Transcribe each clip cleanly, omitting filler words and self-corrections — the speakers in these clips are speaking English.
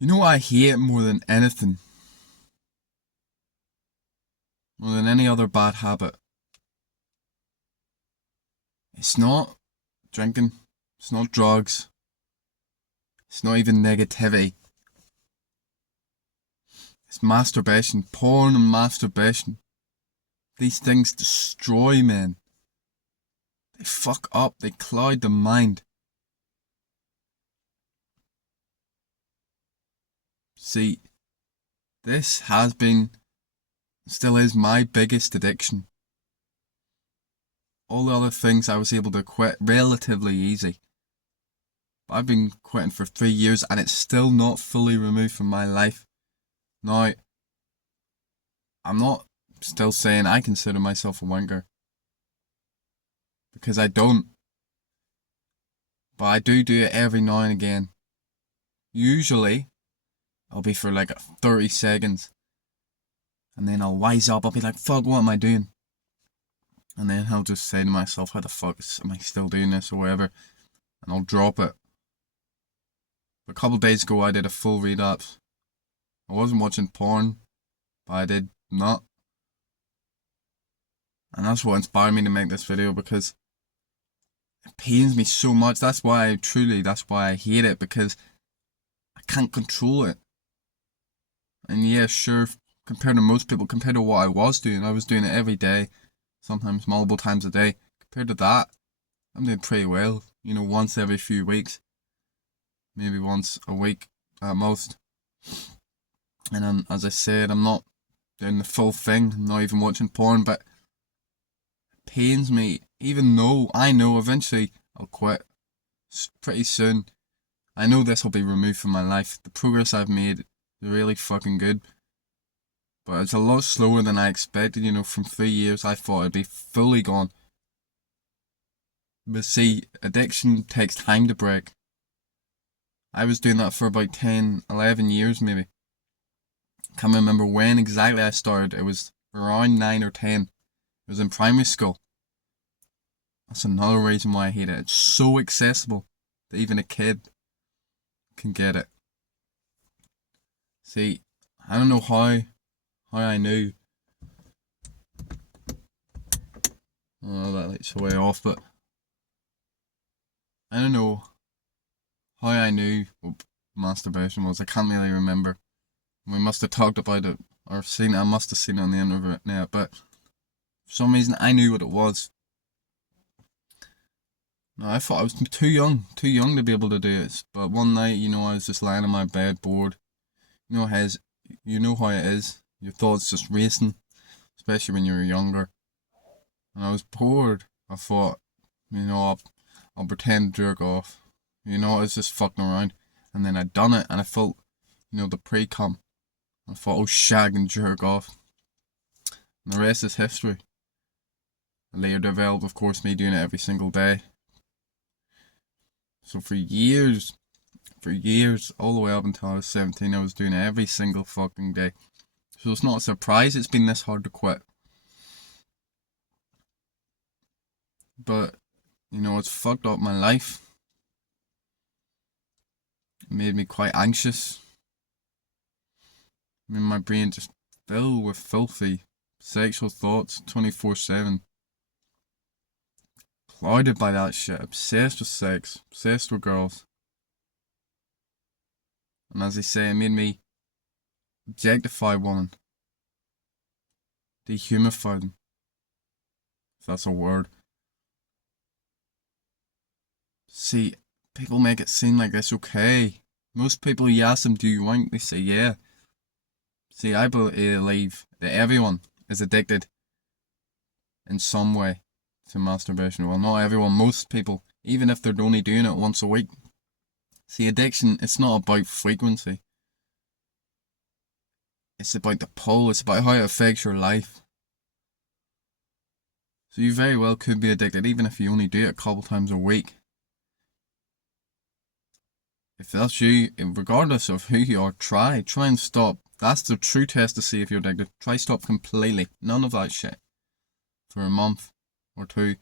You know what I hate more than anything? More than any other bad habit? It's not drinking. It's not drugs. It's not even negativity. It's masturbation. Porn and masturbation. These things destroy men. They fuck up. They cloud the mind. See, this has been, still is my biggest addiction. All the other things I was able to quit relatively easy. But I've been quitting for 3 years and it's still not fully removed from my life. Now, I'm not still saying I consider myself a wanker. Because I don't. But I do it every now and again. Usually, I'll be for like 30 seconds. And then I'll wise up. I'll be like, fuck, what am I doing? And then I'll just say to myself, how the fuck am I still doing this or whatever? And I'll drop it. A couple of days ago, I did a full relapse. I wasn't watching porn, but I did not. And that's what inspired me to make this video, because it pains me so much. That's why I hate it, because I can't control it. And yeah, sure, compared to most people, compared to what I was doing it every day, sometimes multiple times a day. Compared to that, I'm doing pretty well. You know, once every few weeks. Maybe once a week at most. And then, as I said, I'm not doing the full thing. I'm not even watching porn, but it pains me. Even though I know eventually I'll quit pretty soon. I know this will be removed from my life. The progress I've made is really fucking good. But it's a lot slower than I expected. You know, from 3 years I thought it'd be fully gone. But see, addiction takes time to break. I was doing that for about 10, 11 years maybe. Can't remember when exactly I started. It was around 9 or 10. It was in primary school. That's another reason why I hate it. It's so accessible that even a kid can get it. See, I don't know how I knew. Oh, that light's way off, but I don't know how I knew what masturbation was. I can't really remember. We must have talked about it or seen it. I must have seen it on the internet, but for some reason I knew what it was. No, I thought I was too young to be able to do it. But one night, you know, I was just lying in my bed bored. You know how it is. Your thoughts just racing, especially when you're younger. And I was bored. I thought, you know, I'll pretend to jerk off. You know, I was just fucking around. And then I done it and I felt, you know, the pre-cum. I thought, oh, shag and jerk off. And the rest is history. I later developed, of course, me doing it every single day. So for years, all the way up until I was 17, I was doing it every single fucking day. So it's not a surprise it's been this hard to quit. But, you know, it's fucked up my life. It made me quite anxious. I mean, my brain just filled with filthy sexual thoughts 24/7. Clouded by that shit. Obsessed with sex. Obsessed with girls. And as they say, it made me objectify women. Dehumify them. If that's a word. See, people make it seem like it's okay. Most people, you ask them, do you wank? They say, yeah. See, I believe that everyone is addicted in some way to masturbation. Well, not everyone, most people, even if they're only doing it once a week. See, addiction, it's not about frequency. It's about the pull, it's about how it affects your life. So you very well could be addicted, even if you only do it a couple times a week. If that's you, regardless of who you are, try and stop. That's the true test to see if you're addicted. Try stop completely. None of that shit. For a month or two.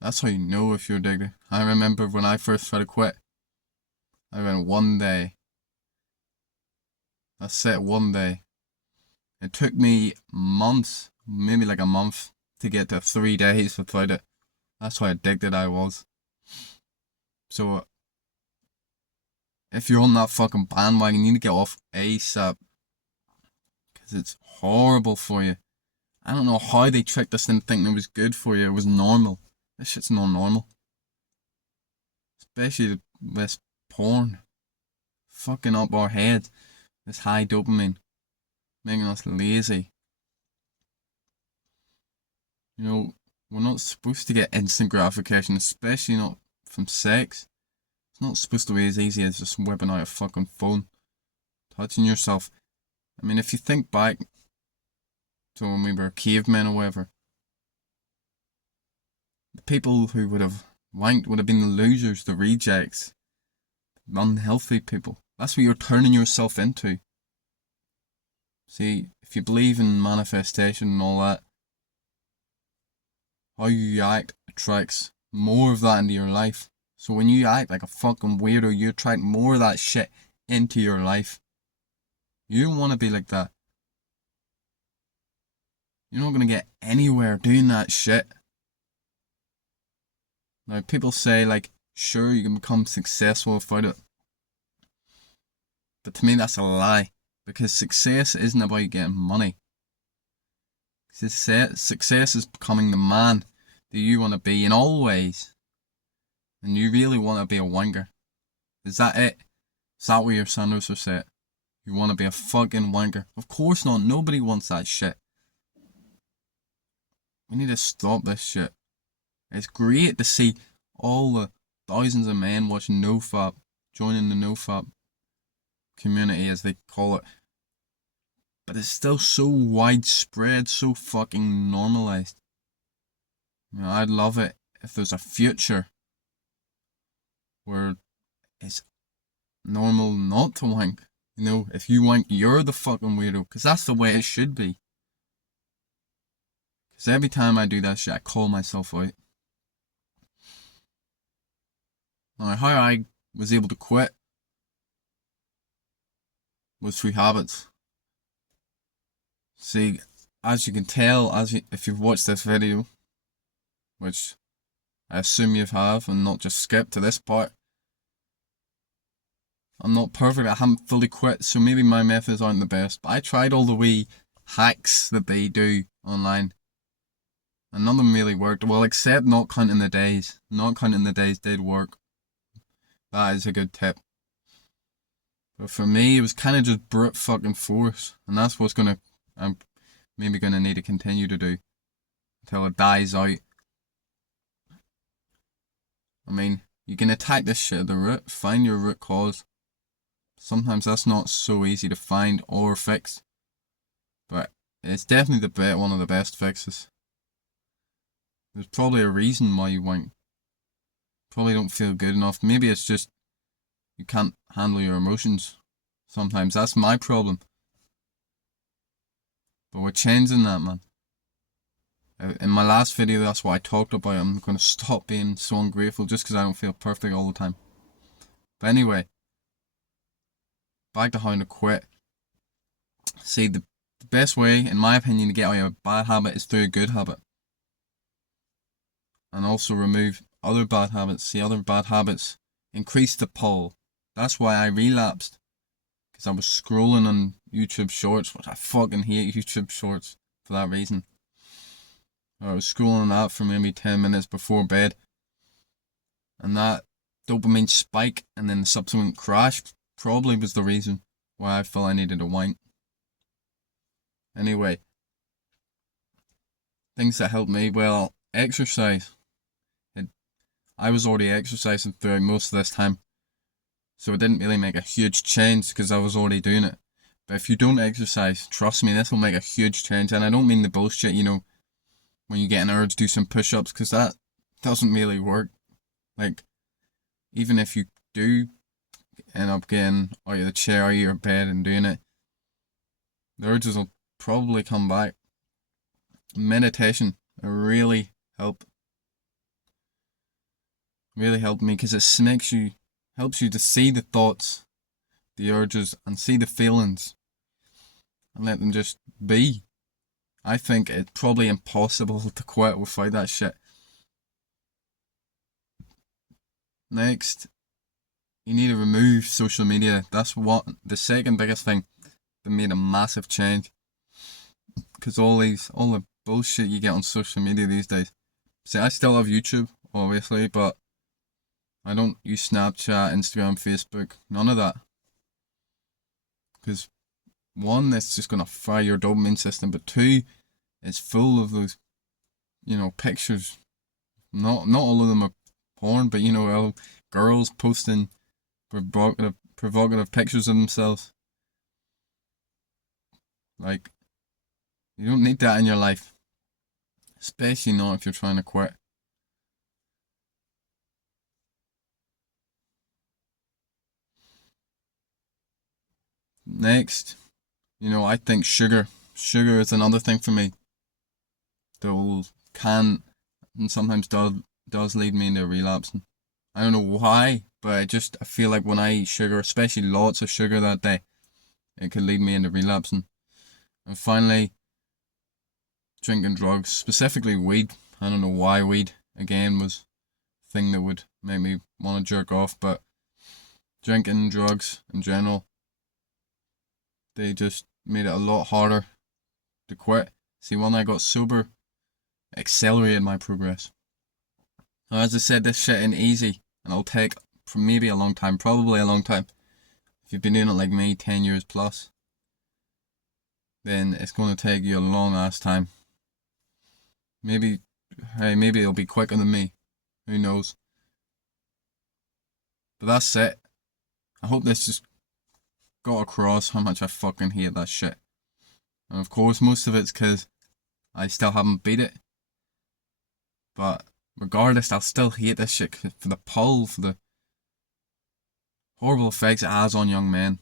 That's how you know if you're addicted. I remember when I first tried to quit, I went one day. That's it, one day. It took me months, maybe like a month, to get to 3 days without it. That's how addicted I was. So, if you're on that fucking bandwagon, you need to get off ASAP. Because it's horrible for you. I don't know how they tricked us into thinking it was good for you. It was normal. This shit's not normal. Especially this porn. Fucking up our heads. This high dopamine. Making us lazy. You know, we're not supposed to get instant gratification, especially not from sex. It's not supposed to be as easy as just whipping out a fucking phone. Touching yourself. I mean, if you think back to when we were cavemen or whatever, the people who would have wanked would have been the losers, the rejects, the unhealthy people. That's what you're turning yourself into. See, if you believe in manifestation and all that, how you act attracts more of that into your life. So when you act like a fucking weirdo, you attract more of that shit into your life. You don't want to be like that. You're not going to get anywhere doing that shit. Now, people say, like, sure, you can become successful without it. But to me, that's a lie. Because success isn't about getting money. Success is becoming the man that you want to be in all ways. And you really want to be a wanker. Is that it? Is that what your Sanders have said? You want to be a fucking wanker? Of course not. Nobody wants that shit. We need to stop this shit. It's great to see all the thousands of men watching NoFap, joining the NoFap community as they call it. But it's still so widespread, so fucking normalized. You know, I'd love it if there's a future where it's normal not to wank. You know, if you wank, you're the fucking weirdo. Because that's the way it should be. Because every time I do that shit, I call myself out. Now, how I was able to quit was through habits. See, as you can tell, if you've watched this video, which I assume you have, and not just skip to this part, I'm not perfect, I haven't fully quit, so maybe my methods aren't the best, but I tried all the wee hacks that they do online, and none of them really worked, well, except not counting the days. Not counting the days did work. That is a good tip. But for me, it was kind of just brute fucking force, and that's what's I'm maybe gonna need to continue to do until it dies out. I mean, you can attack this shit at the root, find your root cause. Sometimes that's not so easy to find or fix, but it's definitely one of the best fixes. There's probably a reason why you wank. Probably don't feel good enough. Maybe it's just you can't handle your emotions. Sometimes that's my problem. But we're changing that, man. In my last video, that's what I talked about. I'm going to stop being so ungrateful just because I don't feel perfect all the time. But anyway, back to how to quit. See, the best way, in my opinion, to get out of a bad habit is through a good habit. And also remove other bad habits. See, other bad habits increase the pull. That's why I relapsed. Because I was scrolling on YouTube Shorts, which I fucking hate YouTube Shorts for that reason. I was scrolling that for maybe 10 minutes before bed. And that dopamine spike and then the subsequent crash probably was the reason why I felt I needed a wank. Anyway, things that helped me, well, exercise. I was already exercising throughout most of this time. So it didn't really make a huge change because I was already doing it. But if you don't exercise, trust me, this will make a huge change. And I don't mean the bullshit, you know, when you get an urge, do some push-ups, because that doesn't really work. Like, even if you do end up getting out of the chair, out of your bed and doing it, the urges will probably come back. Meditation really helped. Really helped me because it makes you helps you to see the thoughts, the urges, and see the feelings and let them just be. I think it's probably impossible to quit without that shit. Next, you need to remove social media. That's what the second biggest thing that made a massive change. Because all the bullshit you get on social media these days. See, I still have YouTube, obviously, but I don't use Snapchat, Instagram, Facebook, none of that. Because one, it's just gonna fry your dopamine system, but two, it's full of those, pictures. Not all of them are porn, but girls posting provocative pictures of themselves. Like, you don't need that in your life, especially not if you're trying to quit. Next, I think sugar. Sugar is another thing for me that can and sometimes does lead me into relapsing. I don't know why, but I feel like when I eat sugar, especially lots of sugar that day, it could lead me into relapsing. And finally, drinking drugs, specifically weed. I don't know why weed again was a thing that would make me want to jerk off, but drinking drugs in general, they just made it a lot harder to quit. See, when I got sober, it accelerated my progress. Now, as I said, this shit ain't easy, and it'll take maybe a long time, probably a long time. If you've been doing it like me, 10 years plus, then it's going to take you a long ass time. Maybe it'll be quicker than me. Who knows? But that's it. I hope this just got across how much I fucking hate that shit. And of course, most of it's because I still haven't beat it. But regardless, I'll still hate this shit for the pull, for the horrible effects it has on young men.